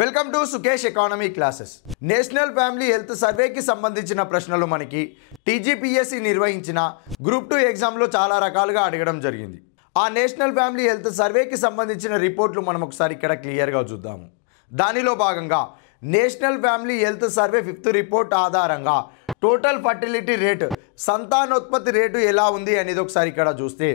Welcome to Sukesh economy classes. National family health సర్వేకి సంబంధించిన ప్రశ్నలు మనకి టీజీపీఎస్సీ నిర్వహించిన గ్రూప్ 2 ఎగ్జామ్లో చాలా రకాలుగా అడగడం జరిగింది. ఆ నేషనల్ ఫ్యామిలీ హెల్త్ సర్వేకి సంబంధించిన రిపోర్ట్లు మనం ఒకసారి ఇక్కడ క్లియర్గా చూద్దాము. దానిలో భాగంగా national family health survey 5th report ఆధారంగా టోటల్ ఫర్టిలిటీ రేటు, సంతానోత్పత్తి రేటు ఎలా ఉంది అనేది ఒకసారి ఇక్కడ చూస్తే,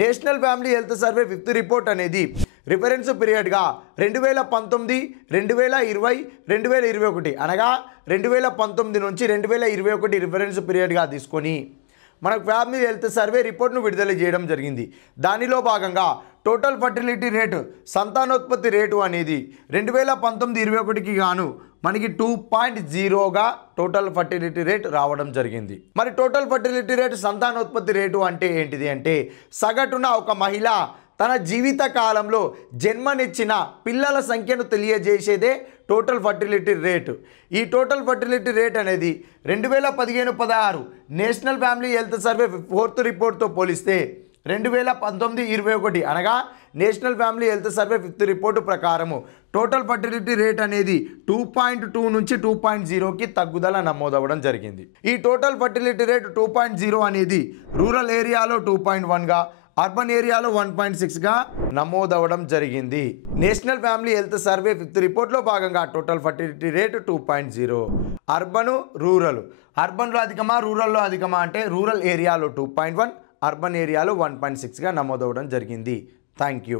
national family health survey 5th report అనేది రిఫరెన్స్ పీరియడ్గా 2019, 2020, 2021 అనగా 2019 నుంచి 2021 రిఫరెన్స్ పీరియడ్గా తీసుకొని మనకు ఫ్యామిలీ హెల్త్ సర్వే రిపోర్ట్ను విడుదల చేయడం జరిగింది. దానిలో భాగంగా టోటల్ ఫర్టిలిటీ రేటు, సంతానోత్పత్తి రేటు అనేది 2019-21కి గాను మనకి 2.0గా టోటల్ ఫర్టిలిటీ రేట్ రావడం జరిగింది. మరి టోటల్ ఫర్టిలిటీ రేటు, సంతానోత్పత్తి రేటు అంటే ఏంటిది అంటే, సగటున ఒక మహిళ తన జీవిత కాలంలో జన్మనిచ్చిన పిల్లల సంఖ్యను తెలియజేసేదే టోటల్ ఫర్టిలిటీ రేటు. ఈ టోటల్ ఫర్టిలిటీ రేట్ అనేది 2015-16 national family health survey 4th రిపోర్ట్తో పోలిస్తే 2019-21 అనగా national family health survey 5th report ప్రకారము టోటల్ ఫర్టిలిటీ రేట్ అనేది 2.2 నుంచి 2.0కి తగ్గుదల నమోదవడం జరిగింది. ఈ టోటల్ ఫర్టిలిటీ రేట్ 2.0 అనేది రూరల్ ఏరియాలో 2.1గా, అర్బన్ ఏరియాలో 1.6గా నమోదవడం జరిగింది. National family health survey 5th రిపోర్ట్లో భాగంగా total fertility rate 2.0. Urban, rural, అర్బన్లో అధికమా రూరల్లో అధికమా అంటే రూరల్ ఏరియాలో 2.1, అర్బన్ ఏరియాలో 1.6గా నమోదవడం జరిగింది. Thank you.